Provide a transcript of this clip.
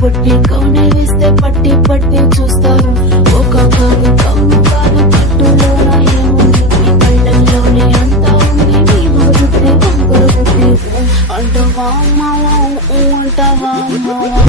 పొట్టి కౌనే వేస్తే పట్టి పట్టి చూస్తారు. ఒక కాదు కౌను కాదు పట్టులోన ఏముంది, కళ్ళల్లోనే అంతా ఉంది. నీ మొదటి వంకర బుద్ధి అంటవా మావా అంటవా మావా.